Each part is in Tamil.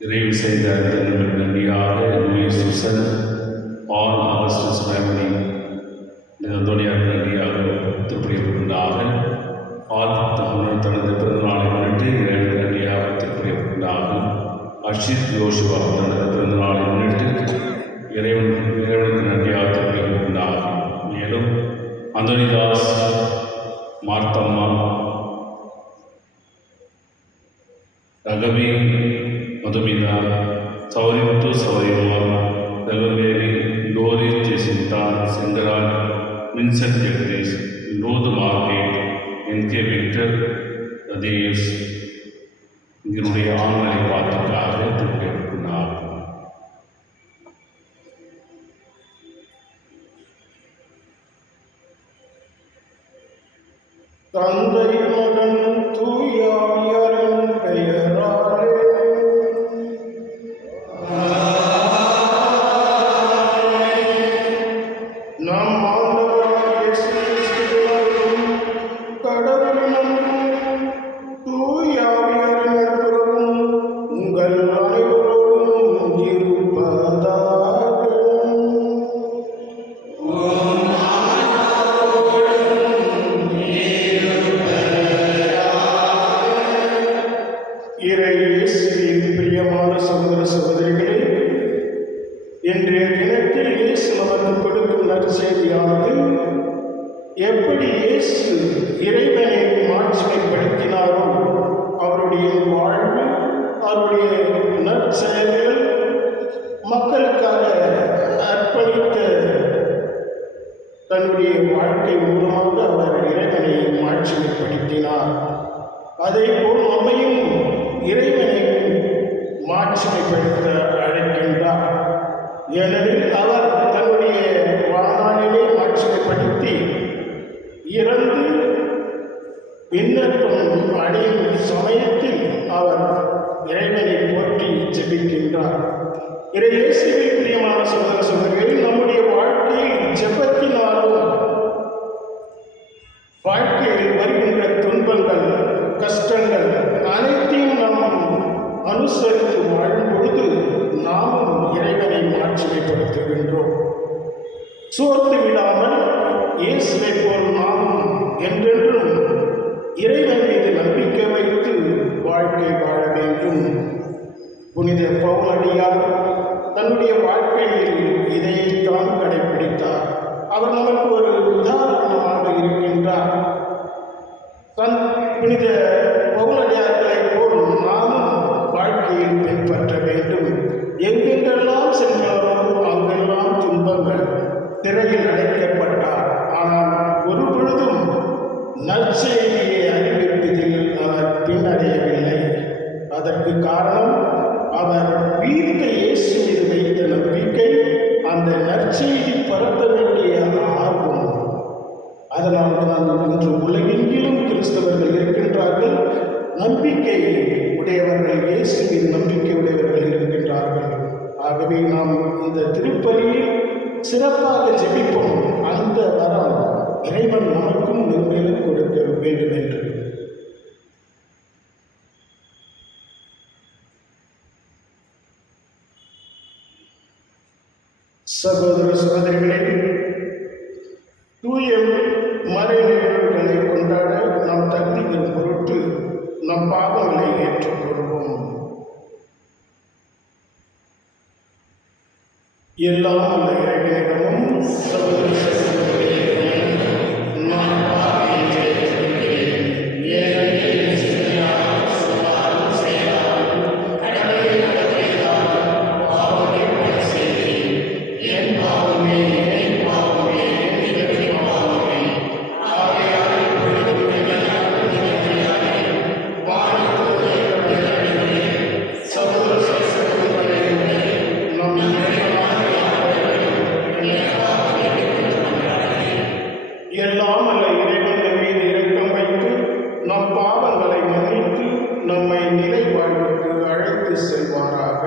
நிறைவு செய்த திருநெல்வேலி நன்றியாக லூயிஸ் சுசன் பால் அகஸ்டஸ் ஃபேமிலி அந்தோனியார் நன்றியாக திருப்பணியப்பட்டுள்ளாக. பால் தனது பிறந்தநாளை முன்னிட்டு இறைவனுக்கு நன்றியாக திருப்பணியப்பட்டுள்ளாக. அஷித் யோசுவா தனது பிறந்தநாளை முன்னிட்டு இறைவனுக்கு நன்றியாக திருப்பணியப்பட்டுள்ளாக. மேலும் Anthonydas, Marthamma, Ragavi, Madhumitha, Saurimuthu, Saurima, Selvamary, Dory, Jesintha, Sengaraj, Vincent Jagadish, Lourdu Margaret, NK Victor, Ratesh இதனுடைய ஆண்களை பார்த்துக்காக திருப்பியுள்ளார். தந்தை மகன் தூயாவியரின் பெயராலே நம் ஆண்டவராகிய இயேசு கிறிஸ்துவின் கடவுளின் தூயாவியரின் நட்புறவும் உங்கள் அனைவரோடும் இருப்பதாக. பிரியமான சகோதர சகோதரிகளே, இன்றைய தினத்தில் இயேசு நமக்கு கொடுக்கும் நற்செய்தியானது எப்படி இயேசு இறைவனை மாட்சிமைப்படுத்தினாரோ அவருடைய வாழ்வு, அவருடைய நற்செயல்கள், மக்களுக்காக அர்ப்பணித்த தன்னுடைய வாழ்க்கை மூலமாக அவர் இறைவனை மாட்சிமைப்படுத்தினார். அதேபோல் நம்மையும் இறைவனை மாட்சிமைப்படுத்த அழைக்கின்றார். ஏனெனில் அவர் தன்னுடைய வாழ்நாளிலே மாட்சிமைப்படுத்தி இறந்து விண்ணப்பம் அடையும் சமயத்தில் அவர் இறைவனை போற்றி ஜெபிக்கின்றார். இயேசுவில் பிரியமான சகோதர சகோதரிகள், நம்முடைய வாழ்க்கையில் ஜெபத்தினாலும் வாழ்க்கையில் வருகின்ற துன்பங்கள், கஷ்டங்கள் அனைத்தையும் நாம் அனுசரித்து வாழும் பொழுது நாமும் இறைவனை மாட்சிமைப்படுத்துகின்றோம். சோர்ந்து விடாமல் இயேசுவை போல் நாமும் என்றென்றும் இறைவன் மீது நம்பிக்கை வைத்து வாழ்க்கை வாழ வேண்டும். புனித பவுலடியார் தன்னுடைய வாழ்க்கையில் இதைத்தான் கடைபிடித்தார். அவர் நமக்கு ஒரு உதாரணமாக இருக்கின்றார். புனித பவுலடியார்களை போல் நாமும் வாழ்க்கையில் பின்பற்ற வேண்டும். எங்கெங்கெல்லாம் சென்றாரோ அங்கெல்லாம் துன்பங்கள், திரையில் அடைக்கப்பட்டார். ஆனால் ஒரு பொழுதும் நற்செய்தியை அறிவிப்பதில் அவர் பின்னடையவில்லை. அதற்கு காரணம் அவர் உயிர்த்த இயேசு மீது வைத்த நம்பிக்கை, அந்த நற்செய்தி பரப்ப வேண்டிய ஆர்வம். அதனால் தான் இன்று உலகெங்கிலும் கிறிஸ்தவர்கள் இருக்கின்றார்கள், நம்பிக்கை உடையவர்கள், இயேசு மீது நம்பிக்கை உடையவர்கள் இருக்கின்றார்கள். ஆகவே நாம் இந்த திருப்பலியில் சிறப்பாக ஜெபிப்போம். அந்த வரம் இறைவன் நமக்கும் மேலும் கொடுக்க வேண்டும் என்று. சகோதர சகோதரிகளே, தூய மறை நிகழ்வுகளை கொண்டாட நாம் தகுதி பெறும் பொருட்டு நம் பாவங்களை ஏற்றுக்கொள்வோம். எல்லாம் அல்ல இறைவனிடமும் சகோதர சகோதரிகளிடமும் நான் பாவியை ஏற்றுக்கொள்கிறேன். ஏனெனில் என் சிந்தனையால், சொல்லாலும், செயலாலும், கடமையை தவறியதாலும் பாவத்தை பல செய்தேன். என் பாவமே, என் பாவமே, என் இடரின் பாவமே. ஆகையால் இப்பொழுது உடனடியாக வானத்துக்கு கடமைகளை சகோதர சகோதரிகளே, நம் எல்லாம் அல்ல இறைவன் நம் மீது இரக்கம் வைத்து நம் பாவங்களை மன்னித்து நம்மை நிலை வாழ்வுக்கு அழைத்து செல்வாராக.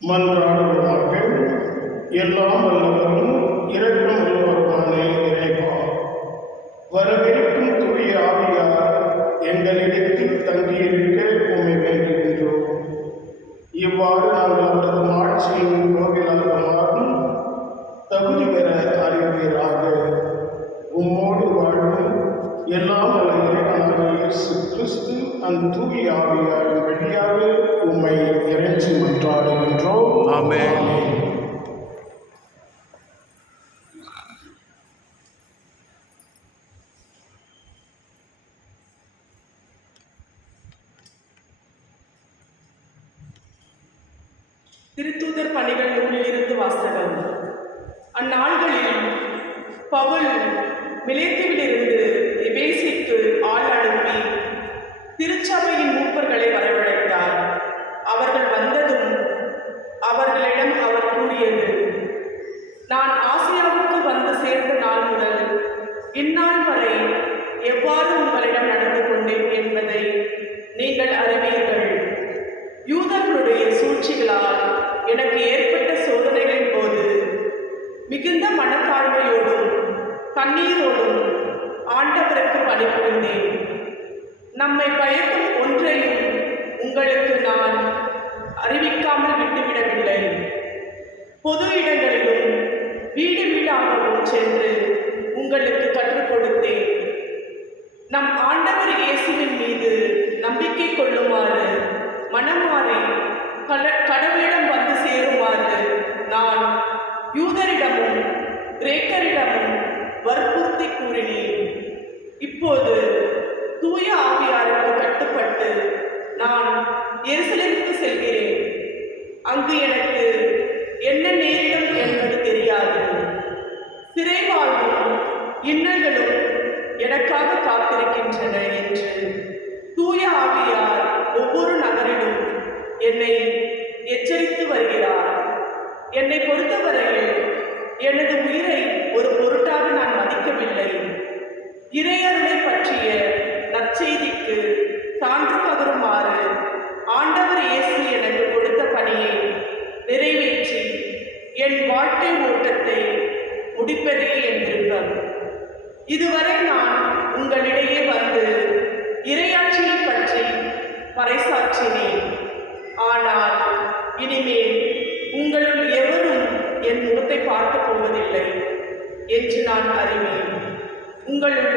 மன்றாடுவோமாக. எல்லாம் வல்லவரும் இரக்கம் உள்ளவருமான இறைவா, வரவிருக்கும் தூய ஆவியார் எங்களிடத்தில் தங்கியிருக்க உம்மை வேண்டுகின்றோம். இவ்வாறு நாங்கள் அவரது ஆட்சியின் கோவிலாக மாறும் தகுதி பெற அறிவீராக. உம்மோடு வாழும் எல்லாம் வல்ல இறைவனாகிய இயேசு கிறிஸ்து அந்த தூய ஆவியாரின் வழியாக உம்மை இறைஞ்சி மன்றாடுகின்றோம். ஆமென். திருத்தூதர் பணிகள் நூலிலிருந்து வாசகம். அந்நாள்களில் பவுல் மிலேத்துவிலிருந்து எபேசுக்கு ஆள் அனுப்பி திருச்சபையின் மூப்பர்களை வரவழைத்தார். அவர்கள் வந்ததும் அவர்களிடம் அவர் கூறியது: நான் ஆசியாவுக்கு வந்து சேர்ந்த நாள் முதல் இந்நாள் வரை எவ்வாறு உங்களிடம் நடந்து கொண்டேன் என்பதை நீங்கள் அறிவீர்கள். யூதர்களுடைய சூழ்ச்சிகளால் எனக்கு ஏற்பட்ட சோதனைகளின் போது மிகுந்த மனத்தாழ்மையோடும் கண்ணீரோடும் ஆண்டவருக்கு பணிபுரிந்தேன். நம்மை பயக்கும் ஒன்றையும் உங்களுக்கு நான் அறிவிக்காமல் விட்டுவிடவில்லை. பொது இடங்களிலும் வீடு வீடாகவும் சென்று உங்களுக்கு கற்றுக் கொடுத்தேன். நம் ஆண்டவர் இயேசுவின் மீது நம்பிக்கை கொள்ளுமாறு, மனமாறி கடவுளிடம் வந்து சேருமாறு நான் யூதரிடமும் கிரேக்கரிடமும் வற்புறுத்தி கூறினேன். இப்போது தூய ஆவியாருக்கு கட்டுப்பட்டு நான் எருசலேமுக்கு செல்கிறேன். அங்கு எனக்கு என்ன நேரிடும் என்பது தெரியாது. சிறை வாழ்வும் இன்னல்களும் எனக்காக காத்திருக்கின்றன என்று தூய ஆவியார் ஒவ்வொரு நகரிலும் என்னை எச்சரித்து வருகிறார். என்னை பொறுத்தவரையில் எனது உயிரை ஒரு பொருட்டாக நான் மதிக்கவில்லை. இறையருளை பற்றிய நற்செய்திக்கு சான்று பகருமாறு ஆண்டவர் இயேசு எனக்கு கொடுத்த பணியை நிறைவேற்றி என் வாழ்க்கை ஓட்டத்தை முடிப்பதே என் விருப்பம். இதுவரை நான் உங்களிடையே வந்து இறையாட்சியை பற்றி பறைசாற்றினேன். ஆனால் இனிமேல் உங்களுள் எவரும் என் முகத்தை பார்க்கப் போவதில்லை என்று நான் அறிவேன். உங்களுள்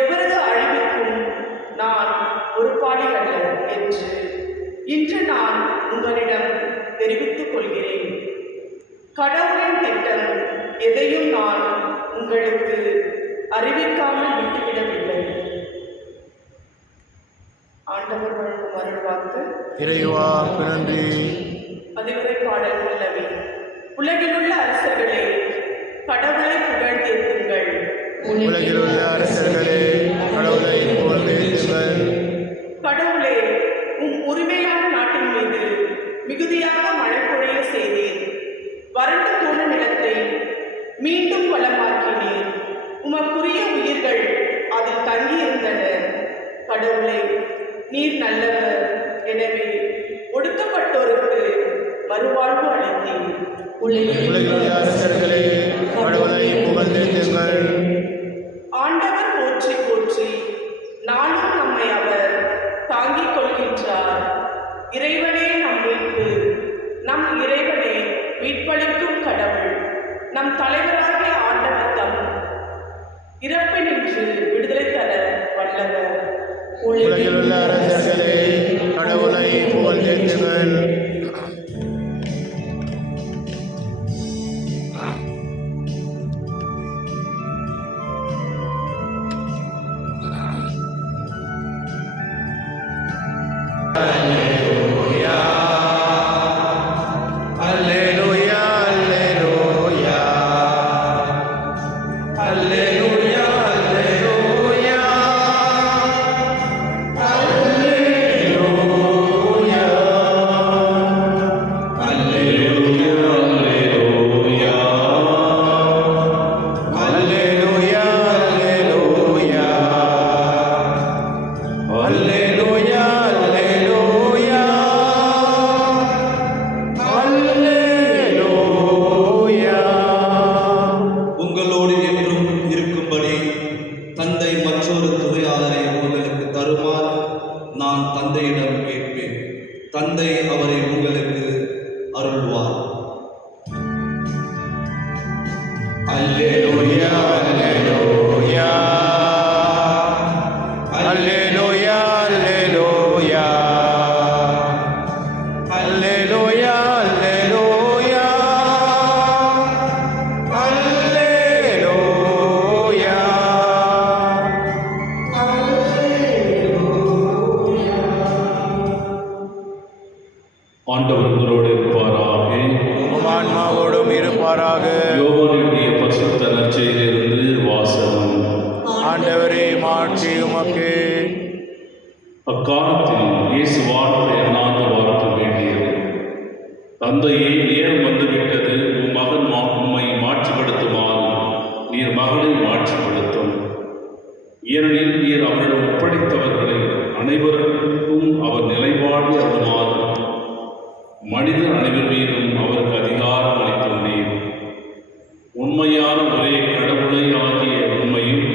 எவரது அழிவுக்கும் நான் பொறுப்பாளி அல்ல என்று இன்று நான் உங்களிடம் தெரிவித்துக் கொள்கிறேன். கடவுளின் திட்டம் எதையும் நான் உங்களுக்கு அறிவிக்காமல் விட்டுவிடவில்லை. ஆண்டவர் வழங்கும் அருள்வாக்கு. இறைவா நன்றி. மதிலுரை பாடல் பல்லவி. உலகிலுள்ள அரசர்களே கடவுளை புகழ்ந்தேத்துங்கள். உலகிலுள்ள அரசர்களே கடவுளை புகழ்ந்தேத்துங்கள். கடவுளே, உரிமையான நாட்டின் மீது மிகுதியாக மழை பொழிய செய்தீர். வறண்டு போன நிலத்தை மீண்டும் வளமாக்கினீர். உமக்குரிய உயிர்கள் அதில் தங்கியிருந்தனர். கடவுளே, நீர் நல்லவர். எனவே ஒடுக்கப்பட்டோருக்கு மறுவாழ்வு அளித்தீர். உலகிலுள்ள அரசர்களே கடவுளை புகழ்ந்தேத்துங்கள். ஆண்டவர் போற்றி போற்றி, நாளும் நம்மை அவர் தாங்கிக் கொள்கின்றார். இறைவனே நம் மீட்பு, நம் இறைவனே மீட்பளிக்கும் கடவுள். நம் தலைவராகிய ஆண்டவர் தம் இறப்பினின்று விடுதலை தர வல்லவர். உலகிலுள்ள அரசர்களே கடவுளை புகழ்ந்தேத்துங்கள். உங்களோடு என்றும் இருக்கும்படி தந்தை மற்றொரு துணையாளரை உங்களுக்கு தருமாறு நான் தந்தையிடம் கேட்பேன். தந்தை அவரை உங்களுக்கு அருள்வார். அல்லேலூயா அல்லேலூயா அல்லேலூயா அல்லேலூயா அல்லேலூயா அல்லேலூயா ஆண்டவர் உங்களோடு இருப்பாராக. உம் ஆன்மாவோடும் இருப்பாராக. யோவானுடைய பரிசுத்த நற்செய்தியிலிருந்து வாசகம். ஆண்டவரே மாட்சி உமக்கு. அக்காலத்தில் இயேசு வார்த்தை எண்ணாத வார்த்தை வேண்டியது. தந்தையே, நேரம் வந்துவிட்டது. உம் மகன் உம்மை மாட்சிப்படுத்துமாறு நீர் மகனை மாட்சிப்படுத்தும். ஏனெனில் நீர் அவரிடம் ஒப்படைத்தவர்களை அனைவருக்கும் அவர் நிலைப்பாடு அருமாறு மனிதர் அனைவர் மீதும் அவருக்கு அதிகாரம் அளித்துள்ளீர். உண்மையான ஒரே கடவுளை ஆகிய உண்மையும்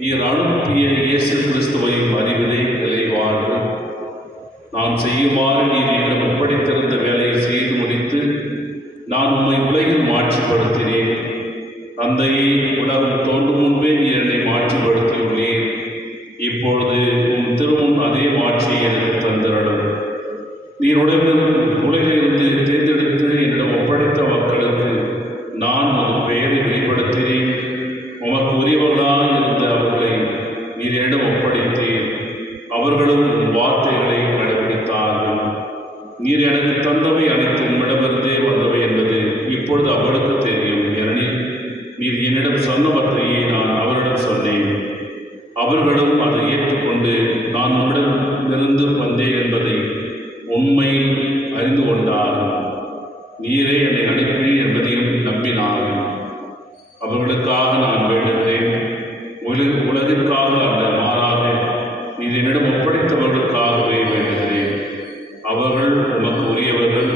நீர் அனுப்பிய இயேசு கிறிஸ்துவையும் அறிவதே நிலைவாழ்வு. நான் செய்யுமாறு நீர் என்னிடம் ஒப்படைத்திருந்த வேலையை செய்து முடித்து நான் உம்மை உலகில் மாட்சிப்படுத்தினேன். தந்தையை உலகம் தோன்றும் முன்பே நீர் என்னை மாட்சிப்படுத்தியுள்ளீர். இப்பொழுது உம் திருமுன் அதே மாட்சியை எனக்கு தந்திரலும். நீர் உலகிலிருந்து தேர்ந்தெடுத்து என்னிடம் ஒப்படைத்த மக்களுக்கு நான் ஒரு பெயரை வெளிப்படுத்தினேன். உமக்கு உரியவர்களாக இருந்த அவர்களை நீர் என்னிடம் ஒப்படைத்தீர். அவர்களும் வார்த்தைகளை கடைபிடித்தார்கள். நீர் எனக்கு தந்தவை அனைத்து உம்மிடமிருந்தே வந்தவை என்பது இப்பொழுது அவர்களுக்கு தெரியும். ஏனெனில் நீர் என்னிடம் சொன்னவற்றையே நான் அவரிடம் சொன்னேன். அவர்களும் அதை ஏற்றுக்கொண்டு நான் உம்மிடமிருந்து வந்தேன் என்பதை உண்மையில் அறிந்து கொண்டார்கள். நீரே என்னை அனுப்பினீர் என்பதையும் நம்பினார்கள். அவர்களுக்காக நான் வேண்டுகிறேன், உலகிற்காக அல்ல, மாறாக நீர் என்னிடம் ஒப்படைத்தவர்களுக்காகவே வேண்டுகிறேன். அவர்கள் உமக்கு உரியவர்கள்.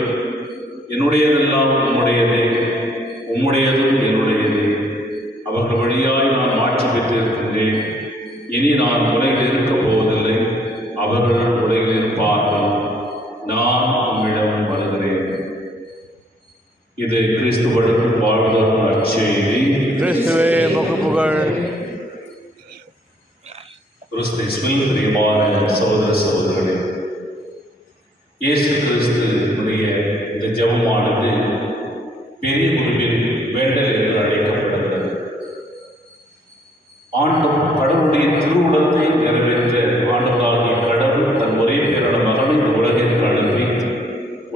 என்னுடையதெல்லாம் உம்முடையதே, உம்முடையதும் என்னுடையதே. அவர்கள் வழியாய் நான் மாட்சி பெற்றிருக்கின்றேன். இனி நான் உலகில் இருக்கப் போவதில்லை, அவர்கள் உலகில் இருப்பார்கள். நான் உம்மிடம் வருகிறேன். இது கிறிஸ்துவுடன் வாழ்தல் நற்செய்தி. கிறிஸ்துவே உமக்கு புகழ். கிறிஸ்துவில் பிரியமான சகோதர சகோதரர்களே, இயேசு கிறிஸ்துடைய இந்த ஜெபமானது பெரிய குழுவின் வேண்டல் என்று அழைக்கப்படுகிறது. கடவுளுடைய திருவுளத்தை நிறைவேற்ற ஆண்டவராகிய கடவுள் தன் ஒரே பேரான மகனை இந்த உலகிற்கு அனுப்பி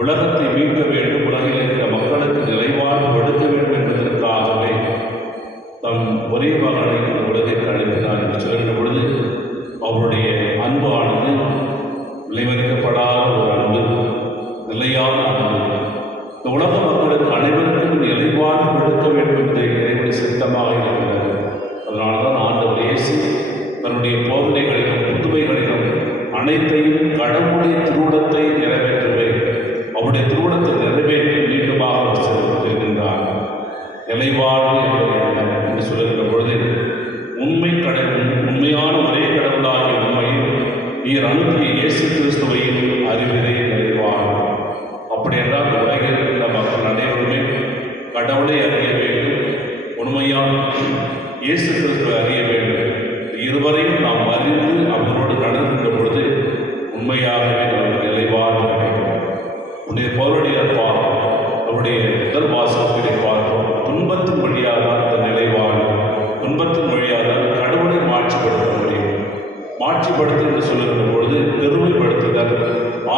உலகத்தை மீட்க வேண்டும்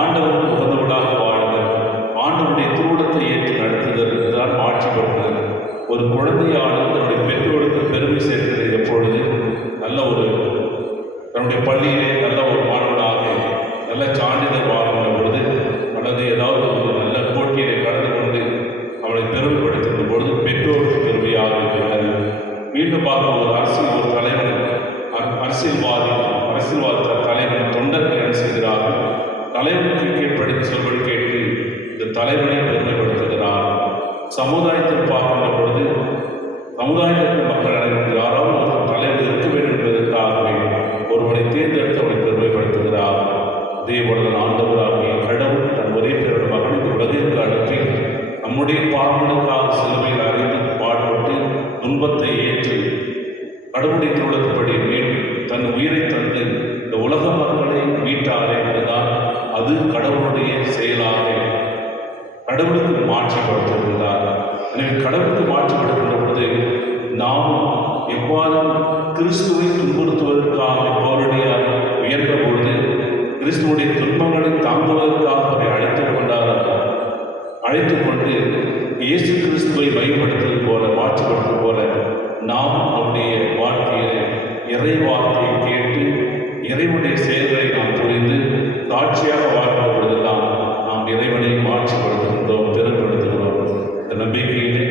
ஆண்டவருக்கு உகந்தவர்களாக வாழுதல், ஆண்டவருடைய திருவுளத்தை ஏற்று நடத்துதல் இதுதான் ஆட்சி பெறுதல். ஒரு குழந்தையானது தன்னுடைய பெற்றோருக்கு பெருமை சேர்க்கிறது எப்பொழுது நல்ல ஒரு தன்னுடைய பள்ளியிலே நல்ல ஒரு மாணவனாக நல்ல சான்றிதழ் வாங்குகிற பொழுது, அல்லது ஏதாவது ஒரு நல்ல போட்டியிலே கலந்து கொண்டு அவளை பெருமைப்படுத்துகிற பொழுது பெற்றோருக்கு பெருமையாக இருக்கிறது. மீண்டும் பார்க்க ஒரு தலைவர் அரசியல்வாத தலைவர் தொண்டர்கள் என்ன செய்கிறார்கள்? தலைவனுக்கு கீழ்ப்படித்து சொல்வதை கேட்டு இந்த தலைவனை பெருமைப்படுத்துகிறார். சமுதாயத்தில் பார்க்கின்ற பொழுது சமுதாயத்திற்கு மக்கள் அனைவரும் யாராவது ஒரு தலைவர் இருக்க வேண்டும் என்பதற்காகவே ஒருவனை தேர்ந்தெடுத்து அவனை பெருமைப்படுத்துகிறார். அதே போல ஆண்டவராகிய கடவுள் தன் ஒரே பேரோட மகன் இந்த உலகிற்கு அனுப்பி நம்முடைய பாவங்களுக்காக சிலுவையில் அறிந்து பாடுபட்டு துன்பத்தை ஏற்று கடவுளுடைய திருவுளத்தின்படி தன் உயிரை தந்து இந்த உலக மக்களை மீட்டாரே. அது கடவுளுடைய செயலாக கடவுளுக்கு மாற்றிப்படுத்துகிறார். எனவே கடவுளுக்கு மாற்றிப்படுகின்ற பொழுது நாம் எவ்வாறு கிறிஸ்துவை துன்புறுத்துவதற்காக போரடியார் உயர்ந்த பொழுது கிறிஸ்துவனுடைய துன்பங்களை தாங்குவதற்காக அவரை அழைத்துக் கொண்டு இயேசு கிறிஸ்துவை பயன்படுத்துவது போல மாற்றிப்படுத்துவது போல நாம் நம்முடைய வாழ்க்கையிலே இறை வார்த்தையை கேட்டு இறைவனுடைய செயல்களை நாம் புரிந்து சாட்சியாக வாழ்கிற பொழுதுதான் நாம் இறைவனை மாற்றிப்படுத்துகின்றோம், பெருமைப்படுத்துகிறோம். இந்த நம்பிக்கையிலே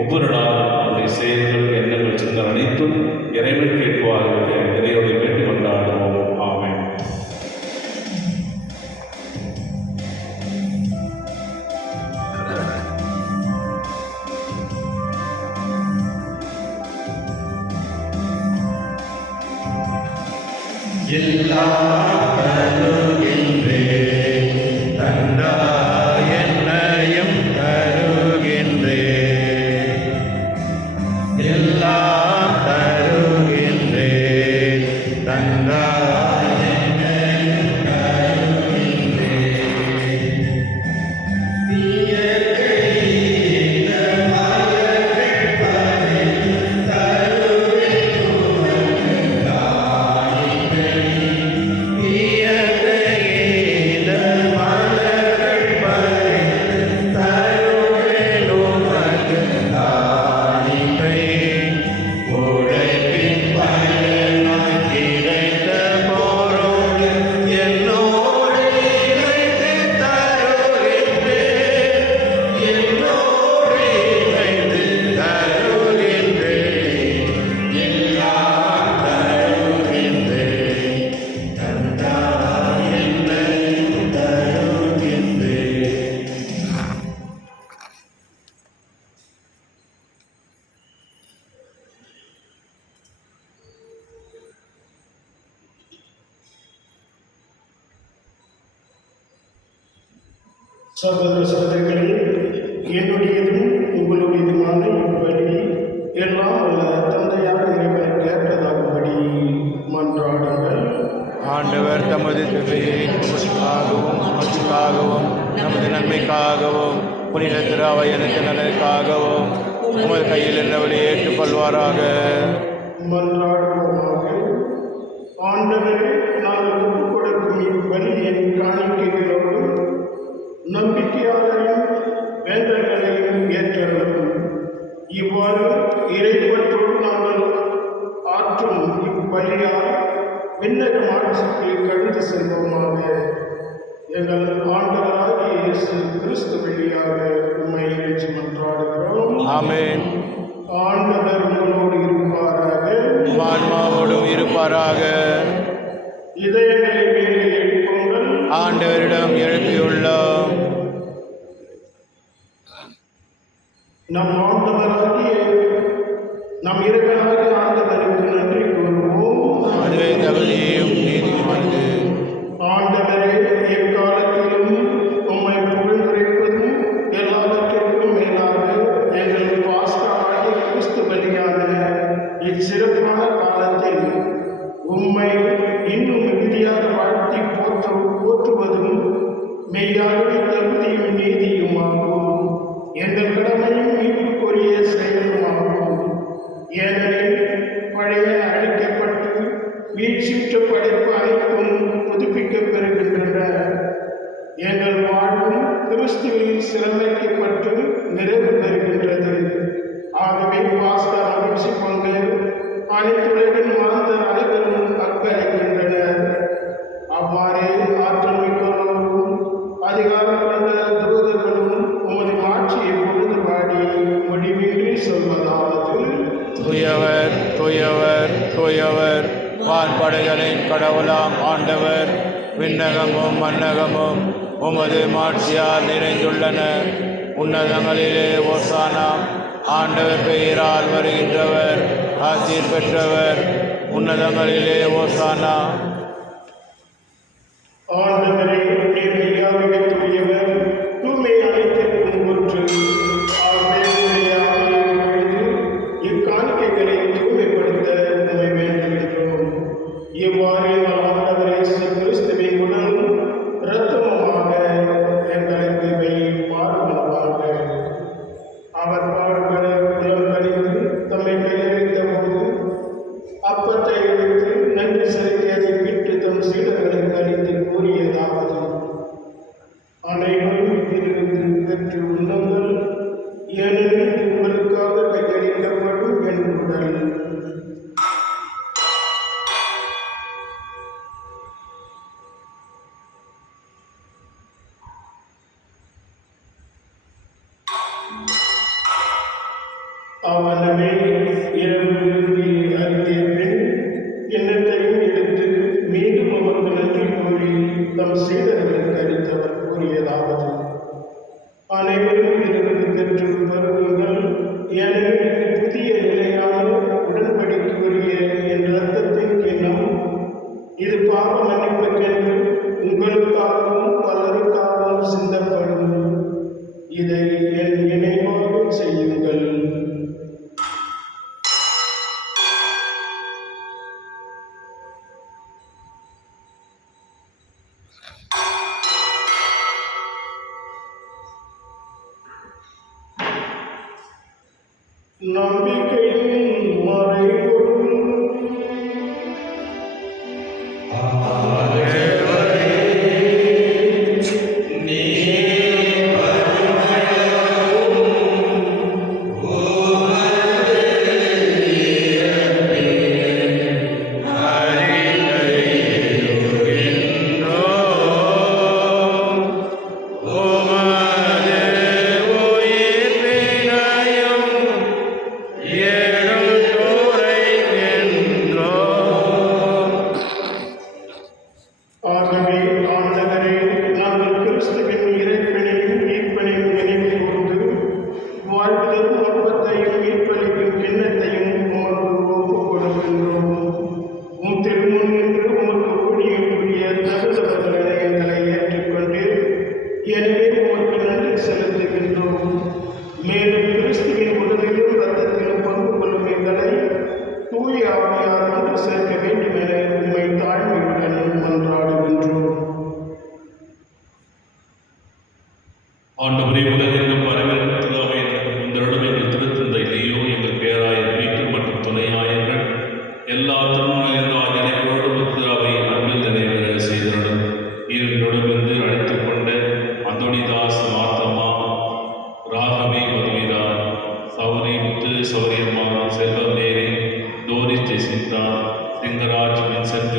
ஒவ்வொரு நாளும் நம்முடைய செயல்கள், எண்ணங்கள், சிந்தனை அனைத்தும் இறைவன் கேட்பார் இருக்க இறைவனை வேண்டி கொண்டாடுவோம். ஆமென். என்னையும் தருகின்றே, எல்லாம் தருகின்றே, தந்தாய் என்னையும் தருகின்றே. சகோதர சகோதரிகளே, என்னுடையதும் உங்களுடையதுமான இப்படி எல்லாம் உள்ள தந்தையாக இறைவனுக்கு ஏற்றதாகும்படி மன்றாடுங்கள். ஆண்டவர் தமது திருமையாகவும் மகிழ்ச்சிக்காகவும் நமது நன்மைக்காகவும் புனித திருவையனுக்கு நலனுக்காகவும் உமது கையில் இருந்தவரை ஏற்றுக்கொள்வாராக. மன்றாடுவோமாக. ஆண்டவரே, நாங்கள் ஒப்புக் கொடுக்கும் இப்பலியின் காணிக்கைகளோடு நம்பிக்கையாளரின் வேந்தர்களையும் ஏற்றலும். இவ்வாறு இறைவற்றோடு நாங்கள் ஆற்றும் இப்பலியால் விண்ணக மாட்சிக்கு கடந்து செல்வோமாக. எங்கள் ஆண்டவராகிய இயேசு கிறிஸ்து வழியாக உம்மை இறைஞ்சி மன்றாடுகிறோம். ஆமென். ஆண்டவர் உங்களோடு இருப்பாராக. ஆன்மாவோடும் இருப்பாராக. இதயங்களை மேலே எழுப்புங்கள். ஆண்டவரிடம் எழுப்பியுள்ளோம். நம் இறைவனாகிய ஆண்டவருக்கு நன்றி கூறுவோம். அதுவே தகுதியும் நீதியுமானது. ஆண்டவரே, எக்காலத்திலும் உம்மை புகழ்ந்துரைப்பதும் எல்லாவற்றிற்கும் மேலாக எங்கள் பாஸ்கராகிய கிறிஸ்து பலியான இச்சிறப்பான காலத்தில் உம்மை இன்னும் மிகுதியாக வாழ்த்தி போற்றுவதும் மெய்யாகவே தகுதியும் நீதியுமாகும். எங்கள் கடமையும் மீட்புக்குரிய செயலுமாகும். ஏனெனில் பழைய அழிக்கப்பட்டு வீழ்ச்சியுற்ற படைப்பு அனைத்தும் புதுப்பிக்கப் பெறுகின்றன. எங்கள் வாழ்வும் கிறிஸ்துவில் சிறமைக்கப்பட்டு நிறைவு பெறுகின்றது. ஆகவே பாஸ்கா மகிழ்ச்சி கொண்டு அனைத்துலகின் மாந்தர் அனைவரும் அக்களிக்கின்றனர். அவ்வாறே ஆற்றல் மிக்கவர்களும் அதிகாரம் கொண்ட தூதர்களும் உமது மாட்சியை பொழுது பாடி முடிவின்றி சொல்வதாவது: தூயவர் தூயவர் தூயவர், வான்படைகளின் கடவுளாம் ஆண்டவர், விண்ணகமும் மன்னகமும் உமது மாட்சியால் நிறைந்துள்ளன. உன்னதங்களிலே ஓசானா. ஆண்டவர் பெயரால் வருகின்றவர் ஆசீர் பெற்றவர். உன்னதங்களிலே ஓசானா. ஆண்டவரே, நீர் மெய்யாகவே தூயவர், தூய்மை அனைத்திற்கும் ஊற்று. ஆகவே உம்முடைய ஆவியை பொழிந்து இக்காணிக்கைகளை தூய்மைப்படுத்த உம்மை வேண்டுகின்றோம். இவ்வாறு எங்கள் ஆண்டவர் இயேசு கிறிஸ்துவின் உடலும் இரத்தமுமாக எங்களுக்கு இவை மாறுவனவாக. அவர் பாடுபட உளம் கனிந்து தம்மை கையளித்த போது அப்பத்தை எடுத்து நன்றி செலுத்தி அதை விட்டு தம் சீடர்களுக்கு அளித்து கூறியதாவது: அனைவரும் இதிலிருந்து பெற்று உண்ணுங்கள், ஏனெனில் இது உங்களுக்காக கையளிக்கப்படும் என் உடல். அவனமே இரவு விருந்தி அருந்திய பின் எண்ணத்தையும் எடுத்து மீண்டும் அவருக்கு நன்றி கூறி தம் சீடர்களுக்கு அளித்தவர் கூறியதாவது: அனைவரும் இதிலிருந்து பெற்று பருகுங்கள், ஏனெனில் இது புதிய நிலையான உடன்படிக்கைக்குரிய என் இரத்தத்தின் கிண்ணம். இது பாவ மன்னிப்புக்கென்று உங்களுக்காகவும் பலருக்காகவும் சிந்தப்படும். இதை என் நினைவாக செய்யுங்கள். நம்பிக்கையின் மறைபொருள். ஆகவே ஆண்டவரே, நாங்கள் கிறிஸ்துவின் இறைப்பணியும் மீட்பனையும் நினைவு கூர்ந்து வாழ்வதற்கும் அப்பத்தையும் மீட்பளிக்கும் கிண்ணத்தையும் உமக்கு ஒப்புக் கொடுக்கின்றோம். உம் திருமுன் நின்று உமக்கு ஊழியம் புரிய தகுந்தவர்களை எங்களை ஏற்றுக்கொண்டு எனவே உமக்கு நன்றி செலுத்துகின்றோம். மேலும் கிறிஸ்துவின் உடலிலும் இரத்தத்திலும் பங்கு கொள்ளும் எங்களை தூய ஆவியார் ஒன்று சேர்க்க வேண்டும் என உம்மை தாழ்மையுடன் மன்றாடுகின்றோம். ஆண்டவரே, உலகெங்கும் பரவிருக்கிறதாவே உங்களிடம் எங்கள் திருத்தந்தை லியோ, எங்கள் பேராயர் பீட்டர் மற்றும் துணையாயர்கள் எல்லா திருமணம் நினைவோடு முத்திராவை அன்பில் நிறைவேற செய்தருடன் ஈரங்களிடமிருந்து அழைத்துக் கொண்ட Anthonydas, Mathamma, Ragavi, Madhumitha, Saurimuthu, Sauriyamma, Selvamary, Doris Jesintha, Singaraj, Vincent,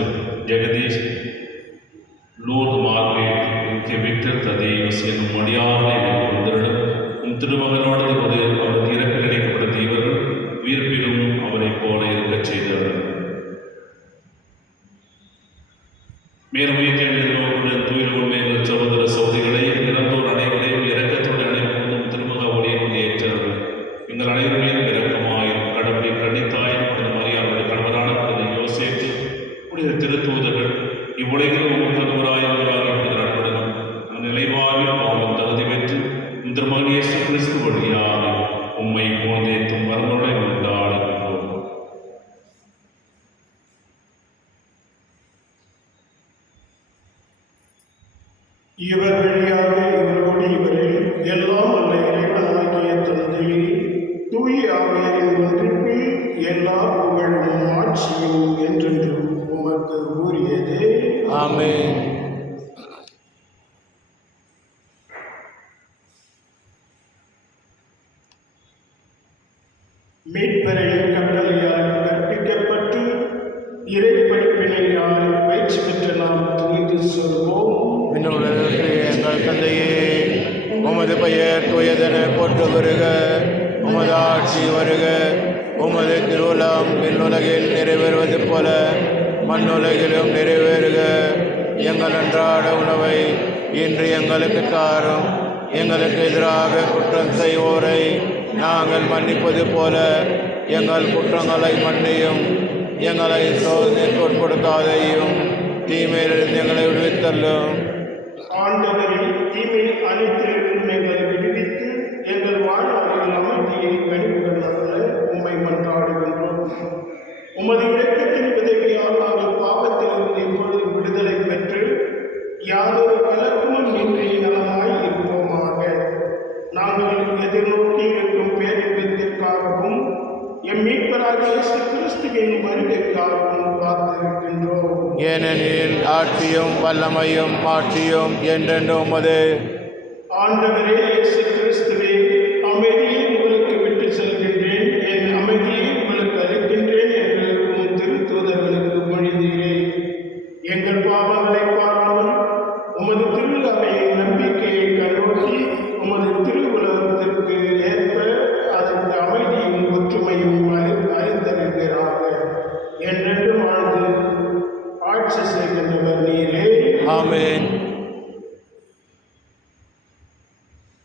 Jagadish, Lourdu Margaret, Victor Thaddeus என்னும் மடியார்களை கொண்டிருடும் உம் திருமகனோடு அவருக்கு இறக்க கிடைக்கப்பட்ட இவர்கள் உயிர்ப்பிலும் அவரைப் போல இருக்கச் செய்தவர். மேலும் உயிர்த்தெழுந்தோருடன் தூயில் உண்மைகள் சகோதர சகோதரிகளை இறந்தோர் அனைவரையும் இரக்கத்தோடு அனைவரும் திருமுக ஒளியில் ஏற்றவர்கள். எங்கள் அனைவரும் மேலும் இரக்கமாயும் கடவுளை கண்டித்தாயும் மரியாதை கணவரான யோசேப்பு உடைய திருத்தூதர்கள் இவ்வுலகில் நிலைவாழ்வில் பாவம் தகுதி பெற்று இந்த மகன் இயேசு கிறிஸ்து வழியாக உம்மை போன்றேற்றும் வரமுறை உண்டாடுகின்றோம். இவர் வழியாக இவரோடு இவரில் எல்லாம் உள்ள இறைவனாகிய தந்தையே, தூய ஆவியாரின் ஒன்றிப்பில் எல்லா புகழும் ஆட்சியும் என்றென்றும் உமக்கு உரியதே. ஆமென். மீட்பரின் கட்டளையால் கற்பிக்கப்பட்டு இறை படிப்பினையால் பயிற்சி பெற்ற நாம் துணிந்து சொல்வோம். விண்ணுலகிற்கு எங்கள் தந்தையே, உமது பெயர் தூயதென போற்று வருக. உமது ஆட்சி வருக. உமது திருவுளம் விண்ணுலகில் நிறைவேறுவது போல மண்ணுலகிலும் நிறைவேறுக. எங்கள் அன்றாட உணவை இன்று எங்களுக்கு தாரும். எங்களுக்கு எதிராக குற்றம் செய்வோரை நாங்கள் மன்னிப்பது போல எங்கள் குற்றங்களை மன்னியும். எங்களை சோதனைக்கு உட்படுத்தாதையும், தீமையிலிருந்து எங்களை விடுவித்தள்ளும். ஆண்டவரே, தீமை அனைத்திலிருந்து எங்களை விடுவித்து எங்கள் வாழ்நாளில் அமைதியை கனிவுடன் அருள உம்மை மன்றாடுகின்றோம். உமது இரக்கத்தின் உதவியால் நாங்கள் பாவத்திலிருந்து எப்பொழுதும் விடுதலை பெற்று யாதொரு கலக்கமும் இன்றி நலமாய் இருப்போமாக. நாங்கள் எதிர்நோக்கி இருக்கும் பேரின்பத்திற்காகவும் எம் மீட்பராகிய இயேசு கிறிஸ்துவின் வருகைக்காகவும் காத்திருக்கின்றோம். ஏனெனில் ஆட்சியும் வல்லமையும் மாட்சியும் என்றென்றும் உமது. ஆண்டவரே இயேசு கிறிஸ்துவே, அமைதியை உங்களுக்கு விட்டு செல்கின்றேன், என் அமைதியை உங்களுக்கு அளிக்கின்றேன் என்று உம் திருத்தூதர்களுக்கு மொழிந்தீரே. எங்கள் பாவங்களை பாராமல் உமது திருவிழாவையின் நம்பிக்கையை கண்ணோக்கி உமது திருவுலகத்திற்கு ஏற்ப அதற்கு அமைதியும் ஒற்றுமையும் அளித்தருகிறாக. என்றென்று வாழ்ந்து ஆட்சி செய்கின்றவர் நீரே. ஆமென்.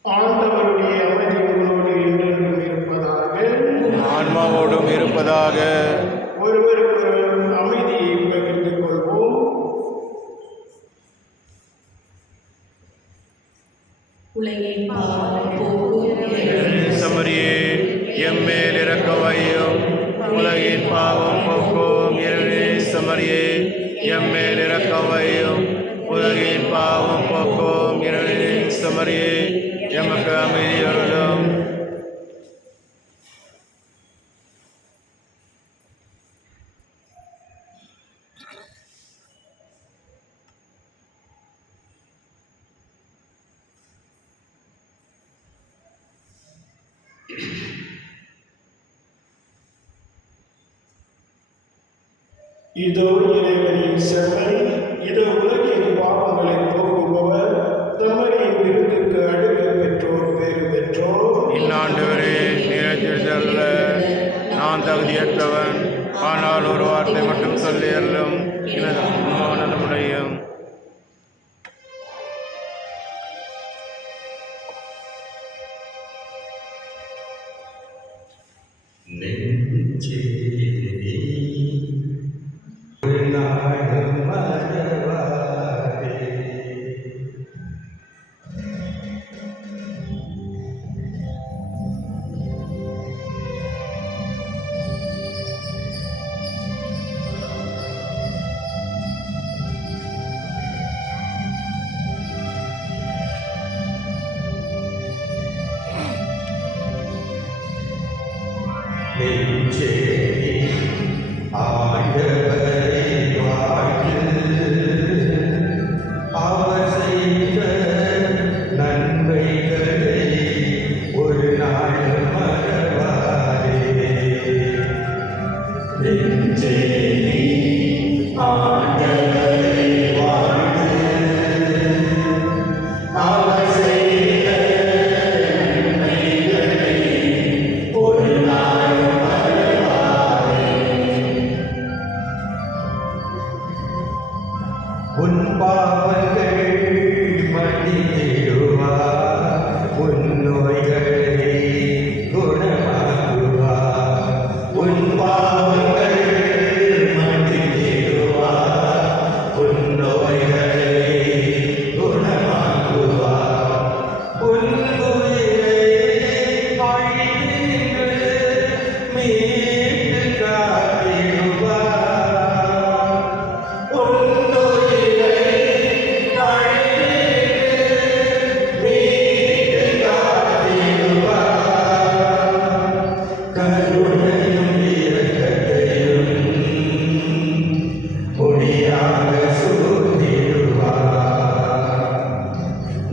ஆண்டவருடைய அமைதி உங்களோடு என்றென்றும் இருப்பதாக. ஆன்மாவோடும் இருப்பதாக. ஒருவருக்கு அமைதியை பகிர்ந்து கொள்வோம். உலகின் பாவம் போக்குகிற சமரியே, எம்மேல் இரக்க வையும். உலகின் பாவம் போக்கும் இறைவனே சமரியே, எம்மேல் இரக்க வையும். உலகின் பாவம் போக்கும் இறைவனே சமரியே, எமக்கு அமைதி அருளும். இதோ இறைவனின் செம்மறி, இதோ உலகின் பாவங்களை போக்குபவர். தமரின் விருதுக்கு அடுக்க பெற்றோர் பேறு பெற்றோர். இன்னாண்டவரே, நினைத்திருந்தல்ல நான் தகுதியற்றவன், ஆனால் ஒரு வார்த்தை மட்டும் சொல்லி அருளும், எனது நலமுடையும். உன் பாவங்கள் மன்னித்திடுவார், உன் நோய்களை குணமாக்குவார். உன் பாவங்கள் மன்னித்திடுவார், உன் நோய்களை குணமாக்குவார். உன் உயிரை அழித்து மீட்டு காத்திடுவார்.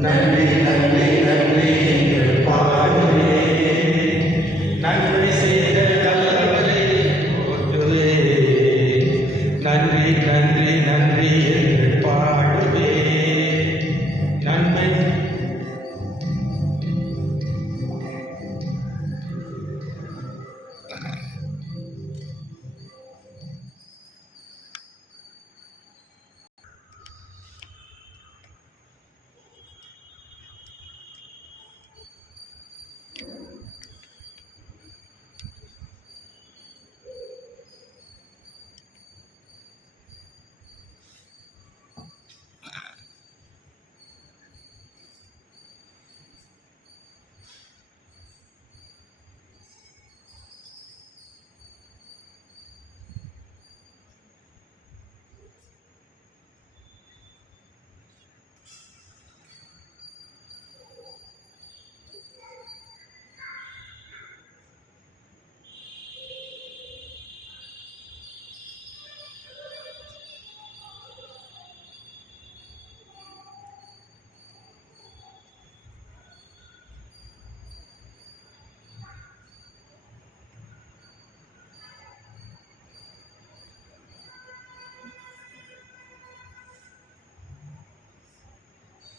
நன்றி நன்றி நன்றி என்று பாடுவே, நன்றி செய்த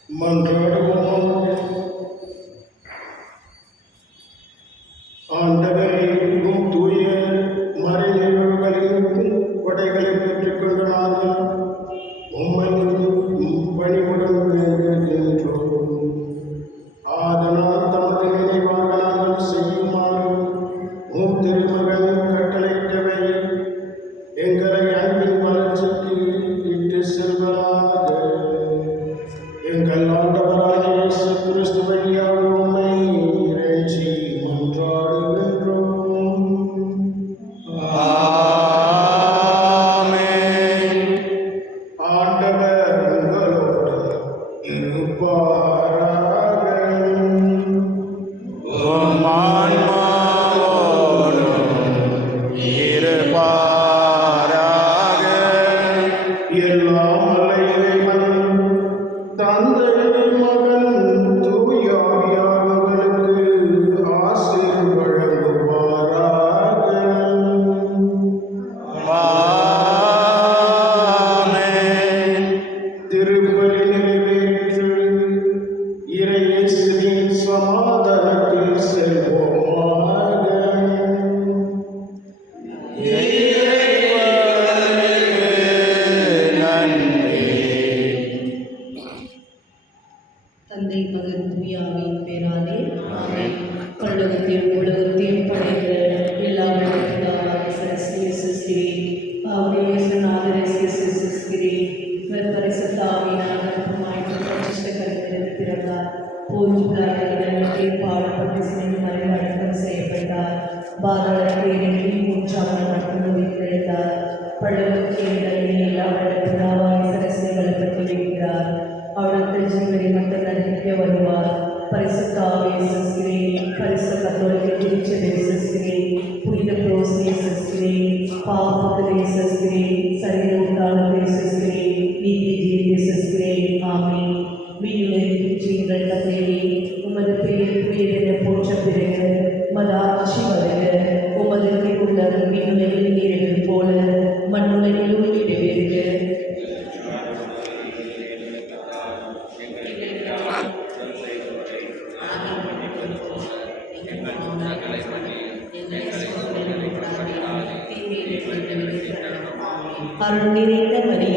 மன்றாடுவோம். ஆண்டவரே, உம் தூய மறைநிகழ்வுகளின் கொடைகளை பெற்றுக்கொண்ட நாங்கள் உம்மை பணிவுடன் வேண்டுகின்றோம். ஆதலால் தமது நினைவாக நாங்கள் செய்யுமாறு உம் திருமகன் கட்டளையிட்டவை எங்களை அன்பின் வளர்ச்சிக்கு இட்டு செல்வதாக. எங்கள் ஆண்டவராகிய இயேசு கிறிஸ்து வழியாக உம்மை இறைஞ்சி மன்றாடுகின்றோம். ஆமென். ஆண்டவர் உங்களோடு இருப்பாராக. உம் ஆன்மாவோடும் இருப்பாராக. எல்லாம் வல்ல இறைவன் தந்தை, மகன், தூய ஆவியார் உங்களுக்கு ஆசீர் வழங்குவாராக. ஆமென். திருப்பலி நிறைவேற்று இறையேசுவின் சமாதானத்தில் செல்வோமாக. நன்றி. தந்தை மகன் தூயாவின் பேராலே ஆமென். பல்லவத்தையும் உலகத்தையும் படைத்த எல்லா பிதாவாகிய சரஸ்வதி அவருடைய சுநாதரை சிருஷ்டிக்கிறேன். இவர் பரிசுத்த ஆவியினால் கர்ப்பமாய்த்து பிரதிஷ்ட கருத்தில் பிறந்தார். போர்ச்சுகல் இடங்களில் பாடுபட்டு சிறையில் மறைவடக்கம் செய்யப்பட்டார். பாதாளத்தை இறங்கி மூன்றாம் நாள் மட்டும் உயிர்த்தெழுந்தார். பல்லவத்தை எல்லா பிதாவாகிய சரஸ்வதி வலுப்படுத்தி வைக்கிறார். அவளுக்கு ஜீவனை மட்டும் நடிக்க வருவார். பரிசுத்த ஆவியை சிருஷ்டிக்கிறேன். பரிசுத்த கத்தோலிக்க திருச்சபை சிருஷ்டிக்கிறேன். புனித புரோசியை சிருஷ்டிக்கிறேன். பாவத்தை சிருஷ்டிக்கிறேன். சரீர உண்டானத்தை சிருஷ்டிக்கிறேன். நீதியை ஜீவியை சிருஷ்டிக்கிறேன். ஆமென். மீண்டும் தந்தையே, உமது பெயர் பெயரென போற்ற பிறகு உமது ஆட்சி வருக. உமது உள்ள மீனுலகில் நீர்கள் போல மண்ணுலகிலும் நிறைவேறுக. அருள் நிறைந்த மரியே,